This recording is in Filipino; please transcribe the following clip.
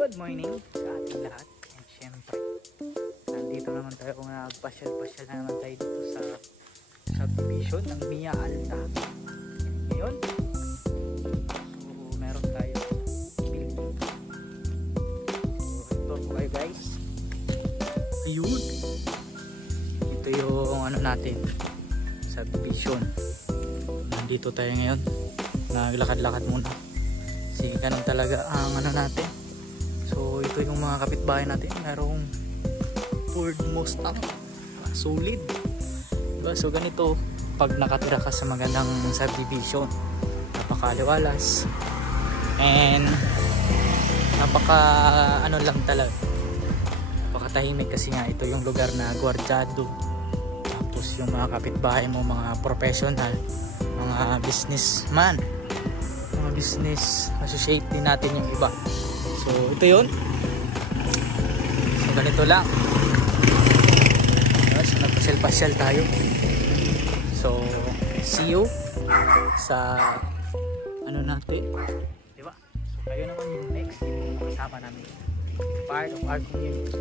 Good morning sa ating lahat. And syempre, nandito naman tayo kung nagpasyal-pasyal na naman tayo dito sa subdivision ng Mia Alta. Ngayon, so meron tayo building. So ito po kayo guys. Ayun. Ito yung ano natin, subdivision. Nandito tayo ngayon. Naglakad-lakad muna. Sige, ganun talaga ang ano natin. So ito yung mga kapitbahay natin. Merong Ford Mustang, solid, diba? So ganito pag nakatira ka sa magandang subdivision, napakaliwalas and napaka ano lang talaga, napakatahimik kasi nga ito yung lugar na gwardyado. Tapos yung mga kapitbahay mo, mga professional, mga businessman, mga business associate din natin yung iba. So ito yun. So ganito lang. So nagpasyal-pasyal tayo. So see you sa ano natin, diba? So kayo naman yung next yung kasama namin, part of our community.